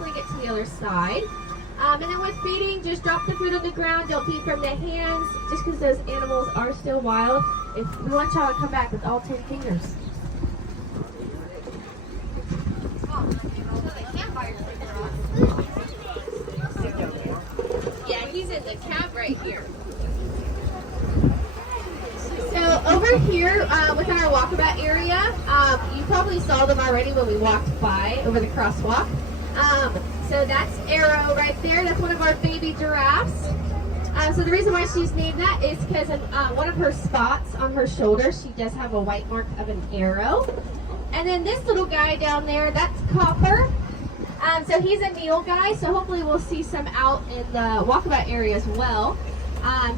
quickly get to the other side. And then with feeding, just drop the food on the ground. Don't feed from the hands, just because those animals are still wild. If we want y'all to come back with all 10 fingers. Yeah, he's in the cab right here. So over here within our walkabout area, you probably saw them already when we walked by over the crosswalk. So that's Arrow right there. That's one of our baby giraffes. So the reason why she's named that is because one of her spots on her shoulder, she does have a white mark of an arrow. And then this little guy down there, that's Copper. So he's a Nilgai, so hopefully we'll see some out in the walkabout area as well.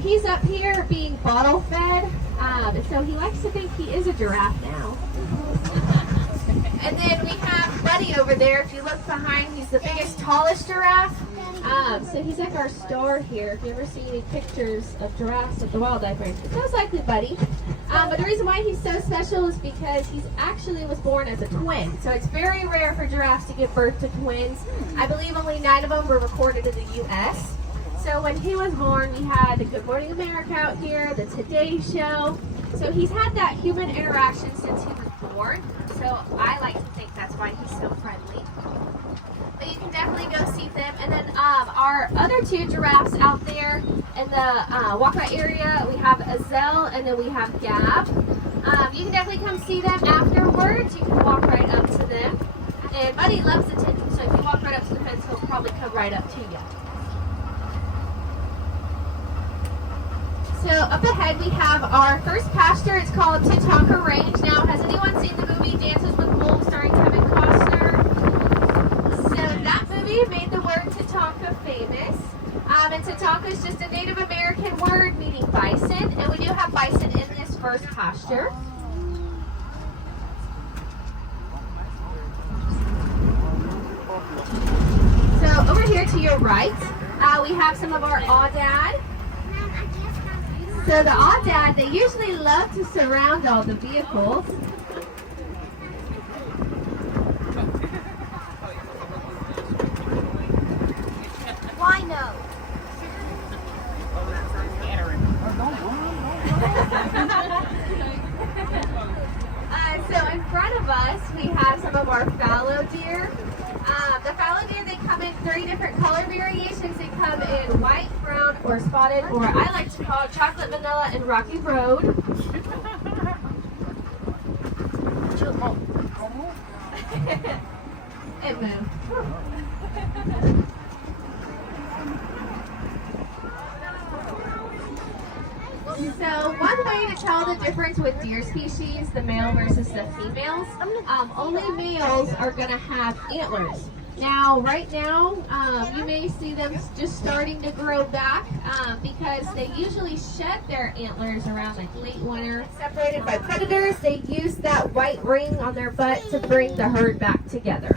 He's up here being bottle fed, so he likes to think he is a giraffe now. And then we have Buddy over there. If you look behind, he's the biggest, tallest giraffe. So he's like our star here. If you ever see any pictures of giraffes at the wildlife range, it's most likely Buddy. But the reason why he's so special is because he's actually was born as a twin. So it's very rare for giraffes to give birth to twins. I believe only 9 of them were recorded in the U.S. So when he was born, we had the Good Morning America out here, the Today Show. So he's had that human interaction since he was born. So I like to think that's why he's so friendly. But you can definitely go see them. And then our other 2 giraffes out there in the walkabout area, we have Azelle and then we have Gab. You can definitely come see them afterwards. You can walk right up to them. And Buddy loves attention, so if you walk right up to the fence, he'll probably come right up to you. So up ahead we have our first pasture. It's called Tatanka Range. Now, has anyone seen the movie Dances with Wolves starring Kevin Costner? So that movie made the word Tatanka famous. And Tatanka is just a Native American word meaning bison. And we do have bison in this first pasture. So over here to your right, we have some of our Aoudad. So the Aoudad, they usually love to surround all the vehicles. Why no? So in front of us, we have some of our fallow deer. The fallow deer, they come in 3 different color variations. They come in white, brown, or spotted, or I like to call chocolate, vanilla, and rocky road. It moved. So one way to tell the difference with deer species, the male versus the females, only males are going to have antlers. Now, right now, you may see them just starting to grow back because they usually shed their antlers around like late winter. Separated by predators, they use that white ring on their butt to bring the herd back together.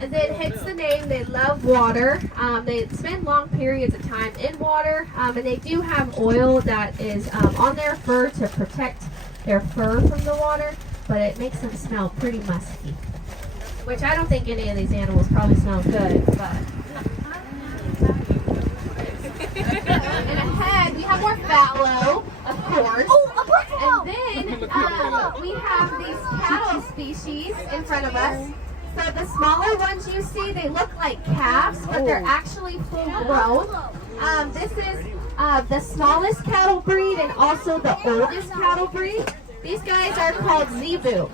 And then hence the name, they love water. They spend long periods of time in water, and they do have oil that is on their fur to protect their fur from the water, but it makes them smell pretty musky. Which I don't think any of these animals probably smell good, but. And ahead, we have more fallow, of course. Oh, a buffalo! And then we have these cattle species in front of us. So the smaller ones you see, they look like calves, but they're actually full grown. This is the smallest cattle breed and also the oldest cattle breed. These guys are called Zebu.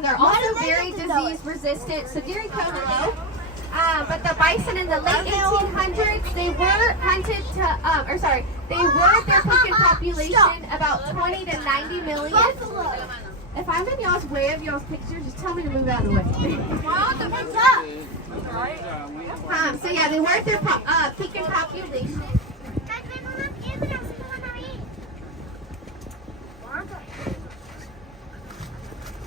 They're also very disease resistant, so during COVID, but the bison in the late 1800s, they were hunted to, they were their peak in population about 20 to 90 million. If I'm in y'all's way of y'all's picture, just tell me to move out of the way. So yeah, they were at their peak in population.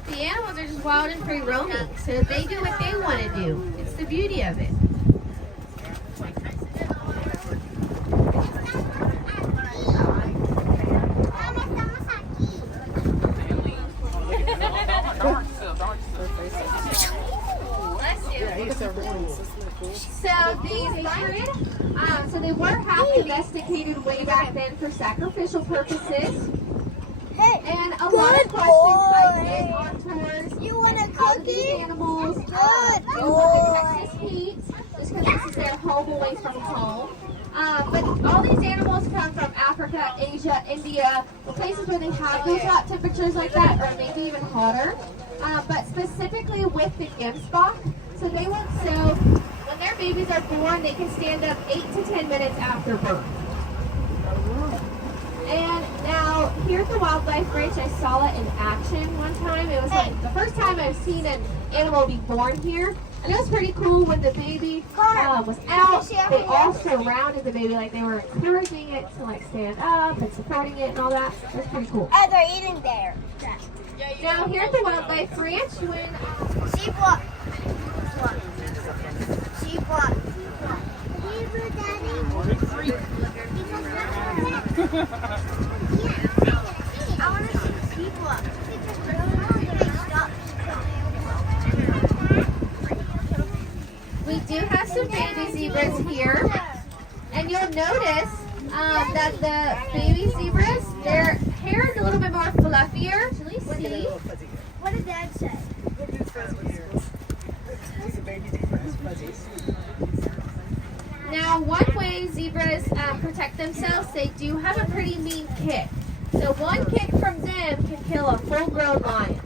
The animals are just wild and free roaming, so they do what they want to do. It's the beauty of it. Bless you. So these hybrid, so they were half domesticated way back then for sacrificial purposes. And a lot of questions I get on tours. You want a how do cookie? these animals Good deal with the Texas heat, just because this is their home away from home. But all these animals come from Africa, Asia, India, the places where they have those hot temperatures like that, or maybe even hotter. But specifically with the Gemsbok, so they will when their babies are born, they can stand up 8 to 10 minutes after birth. And now here at the Wildlife Ranch, I saw it in action one time. It was like the first time I've seen an animal be born here. And it was pretty cool when the baby was out. They all surrounded the baby, like they were encouraging it to like stand up and supporting it and all that. It was pretty cool. Oh, they're eating there. Now here at the Wildlife Ranch, when Sheep walk. Sheep walk. I want to see sheep walk. we do have some baby zebras here, and you'll notice that the baby zebras, their hair is a little bit more fluffier. Actually, see. What did Dad say? Now, one way zebras protect themselves, they do have a pretty mean kick. So one kick from them can kill a full-grown lion.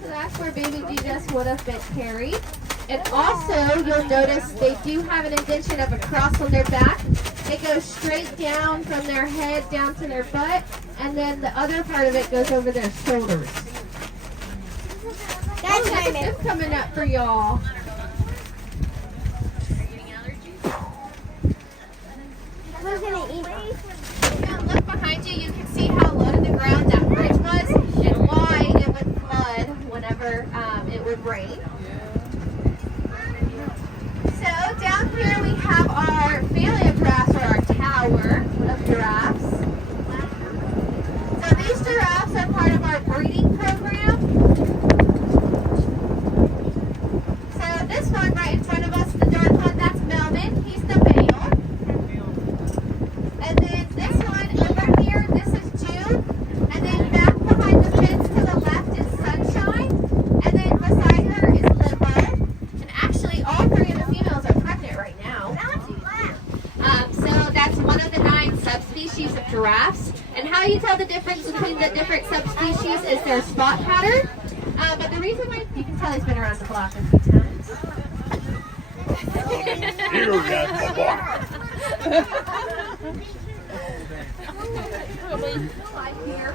So that's where baby Jesus would have been carried. And also, you'll notice they do have an indentation of a cross on their back. It goes straight down from their head down to their butt, and then the other part of it goes over their shoulders. That's Check my this coming up for y'all. Who's gonna eat it? Now look behind you, you can see how low to the ground that bridge was and why it would flood whenever it would rain. So down here we have our family of giraffes, or our tower of giraffes. So these giraffes are part of our breeding program. So this one right in front of us, the dark one, that's Melvin. He's the male. And then this one over here, this is June. And then back behind the fence to the left is Sunshine. And then beside her is Limbo. And actually, all three of the females are pregnant right now. So that's one of the 9 subspecies of giraffes. And how you tell the difference between the different subspecies is their spot pattern. But the reason why, you can tell he's been around the block a few times. Here.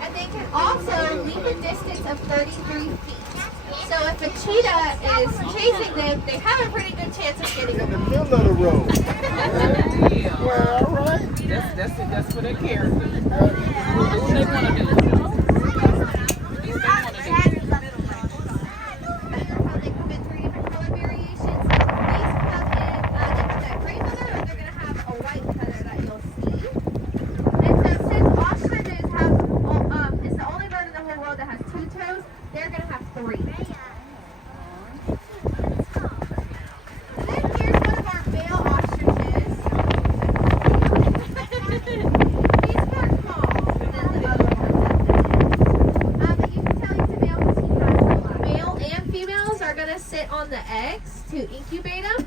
And they can also leap a distance of 33 feet. So if a cheetah is chasing them, they have a pretty good chance of getting In the them. middle of the road. Yeah. Well, all right. That's for their character. Do what they want to do. How they come in 3 different color variations. These come in that gray color, or they're going to have a white color that you'll see. And so since ostriches have, it's the only bird in the whole world that has 2 toes, they're going to have 3. Then here's one of our male ostriches. He's more small than the other ones. But you can tell he's a male because he has a lot. Male and females are going to sit on the eggs to incubate them.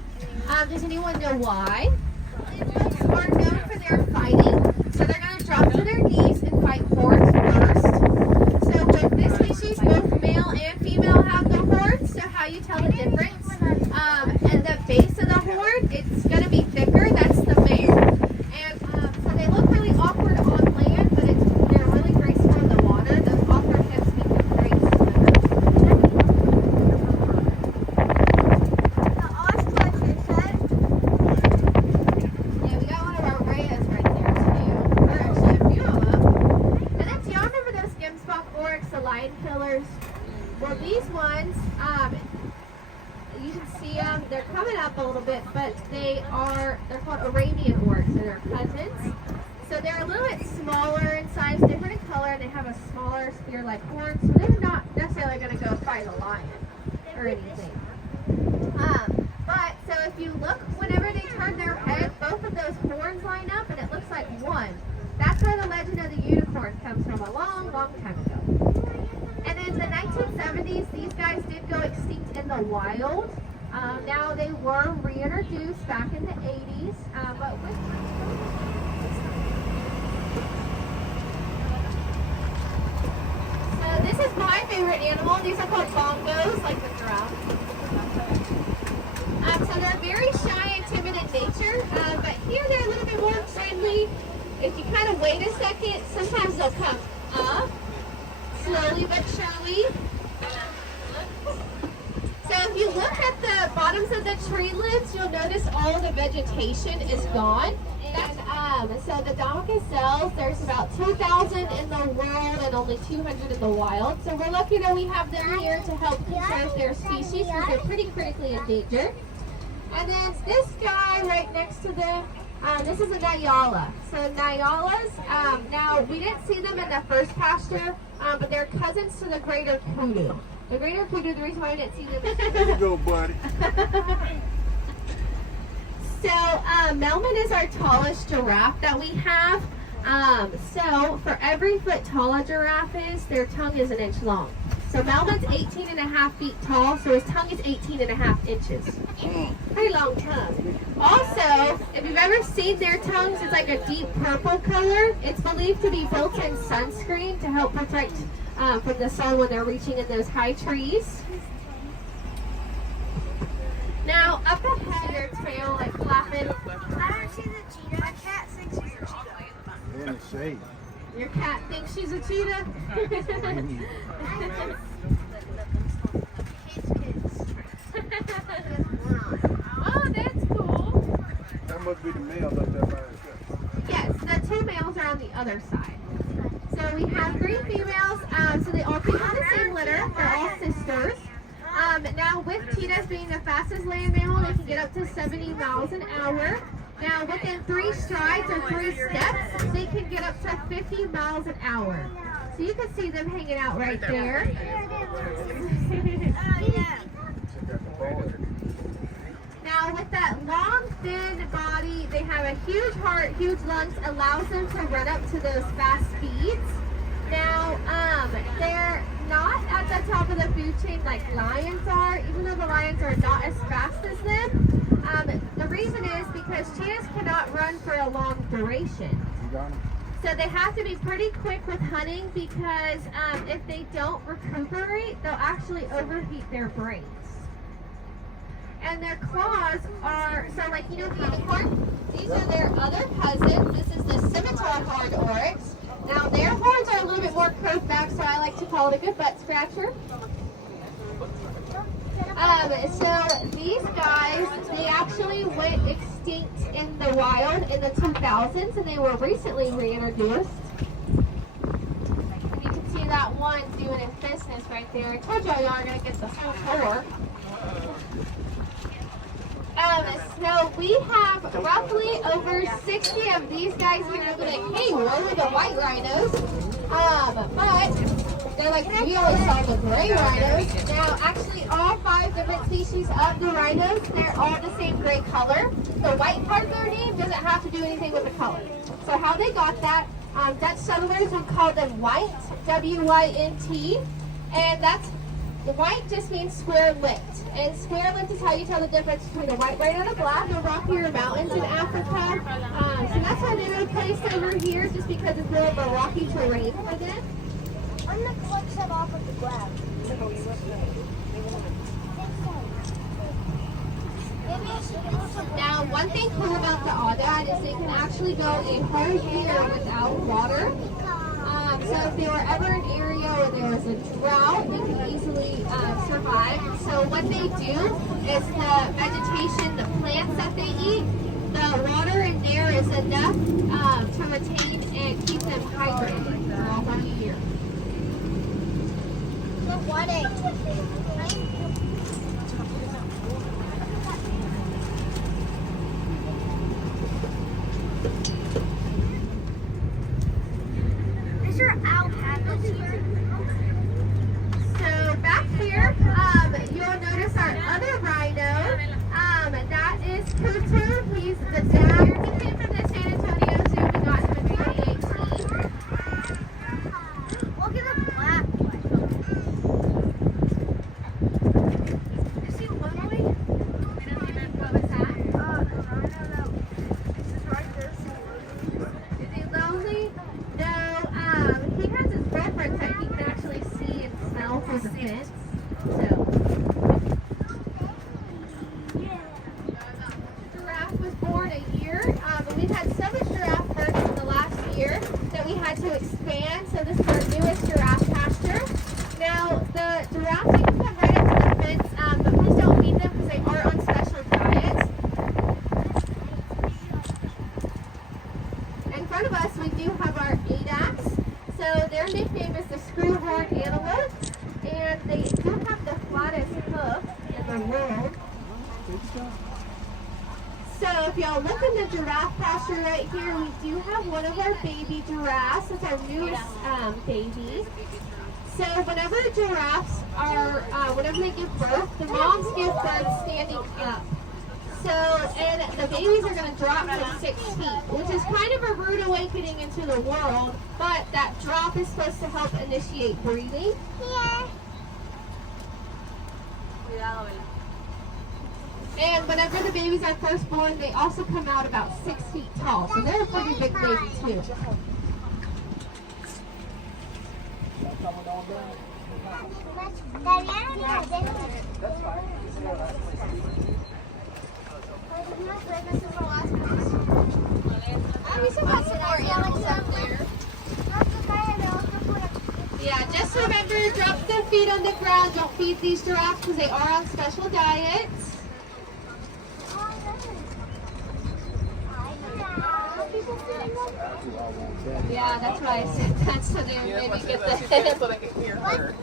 Does anyone know why? Lynx are known for their fighting, so they're going to drop to their knees and fight horns first. So with this species, both male and female have the horns. So how you tell the difference? At the base of the horn, it's going to be thicker. That's the male. And so they look really awkward on land, but they're really graceful in the water. The awkward hips make them great swimmers. Yeah, we got one of our rayas right there too. Or actually a few of them. And then do y'all remember those Gemsbok oryx, the lion killers? Well, these ones, you can see them. They're coming up a little bit, but they're called Arabian oryx, and they're cousins. have a smaller spear-like horn, so they're not necessarily going to go fight a lion or anything. But so if you look, whenever they turn their head, both of those horns line up, and it looks like one. That's where the legend of the unicorn comes from a long, long time ago. And in the 1970s, these guys did go extinct in the wild. Now they were reintroduced back in the 80s, but with so this is my favorite animal. These are called bongos, like the drum. So they're very shy and timid in nature, but here they're a little bit more friendly. If you kind of wait a second, sometimes they'll come up, slowly but surely. So if you look at the bottoms of the tree limbs, you'll notice all of the vegetation is gone. And so the Dominic cells, there's about 2,000 in the world and only 200 in the wild. So we're lucky that we have them here to help conserve their species because they're pretty critically endangered. And then this guy right next to them, this is a Nyala. So Nyalas, now we didn't see them in the first pasture, but they're cousins to the greater kudu. The greater kudu, the reason why we didn't see them is There you go, buddy. So Melman is our tallest giraffe that we have. So for every foot tall a giraffe is, their tongue is 1 inch long. So Melman's 18.5 feet tall, so his tongue is 18.5 inches. Pretty long tongue. Also, if you've ever seen their tongues, it's like a deep purple color. It's believed to be built-in sunscreen to help protect from the sun when they're reaching in those high trees. Now, up ahead, their tail like flapping. I don't see the cheetah. My cat thinks she's a cheetah. In the shade. Your cat thinks she's a cheetah? Oh, that's cool. That must be the male up there by itself. Yes, the two males are on the other side. So we have 3 females, so they all came from the same litter. They're all sisters. Now with cheetahs being the fastest land mammal, they can get up to 70 miles an hour. Now within 3 strides or 3 steps, they can get up to 50 miles an hour. So you can see them hanging out right there. Now with that long, thin body, they have a huge heart, huge lungs, allows them to run up to those fast speeds. Now, they're not at the top of the food chain like lions are, even though the lions are not as fast as them. The reason is because cheetahs cannot run for a long duration. So they have to be pretty quick with hunting because if they don't recuperate, they'll actually overheat their brains. And their claws are, so like, you know the unicorn? These are their other cousins. This is the scimitar horned oryx. Now their horns are a little bit more curved back, so I like to call it a good butt scratcher. So these guys, they actually went extinct in the wild in the 2000s, and they were recently reintroduced. And you can see that one doing his business right there. I told y'all are going to get the whole tour. So we have roughly over 60 of these guys here. They're like, hey, where were the white rhinos? But they're like, we always saw the gray rhinos. Now, actually, all 5 different species of the rhinos, they're all the same gray color. The white part of their name doesn't have to do anything with the color. So how they got that, Dutch settlers would call them white, W-Y-N-T, and that's the white just means square-lipped, and square-lipped is how you tell the difference between a white rhino and a black. The rockier mountains in Africa, so that's why they were placed over here, just because it's more of a rocky terrain for them. I'm going to collect some off of the ground. Now, one thing cool about the Aoudad is they can actually go a whole year without water. So if they were ever in an area where there was a drought, they could easily survive. So what they do is the vegetation, the plants that they eat, the water in there is enough to retain and keep them hydrated for a whole year. What age? These are alpacas. minutes. So. Giraffe was born a year, but we've had so much giraffe births in the last year that we had to expand. So this is our newest giraffe pasture. Now the giraffes, they can come right up to the fence, but please don't feed them because they are on special diets. In front of us, we do have our Adax. So their nickname is the screwhorn antelope, and they do have the flattest hoof in the world. So if y'all look in the giraffe pasture right here, we do have one of our baby giraffes. It's our newest baby. So whenever giraffes are, whenever they give birth, the moms give birth standing up. So, and the babies are going to drop to 6 feet, which is kind of a rude awakening into the world, but that drop is supposed to help initiate breathing. Yeah. And whenever the babies are first born, they also come out about 6 feet tall. So they're a pretty big baby too. We still got some more animals up there. Yeah, just remember, drop their feet on the ground. Don't feed these giraffes because they are on special diets. Yeah, that's why I said that, so they would maybe get the so they can hear her.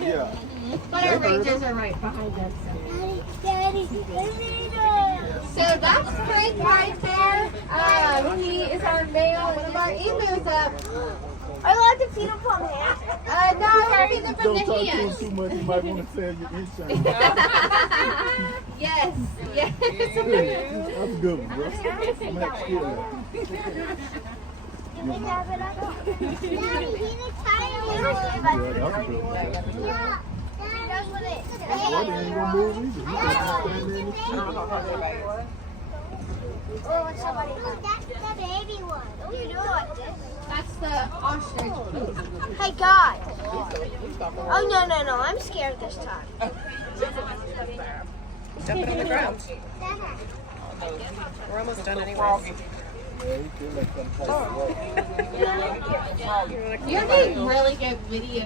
Yeah. But our rangers are right behind them. So that's Frank right there. He is our male. One of our emus up. Are you allowed to feed them from hand? No, we're feeding them from Don't the talk to him hands. too much. You might want to sell your insurance. Yes, yes. That's a good one, bro. I'm going to have to steal that. You can have it up. Daddy, he's a tiny Yeah, that's a good one. Yeah. That's what it is. Well, they ain't going to move either. You got to stand there and see. Oh, it's somebody. That's the baby one. Oh, you know what this? That's the ostrich. Hey, guys. Oh, no. I'm scared this time. Jumping on the ground. We're almost done anyway. You're getting really good video.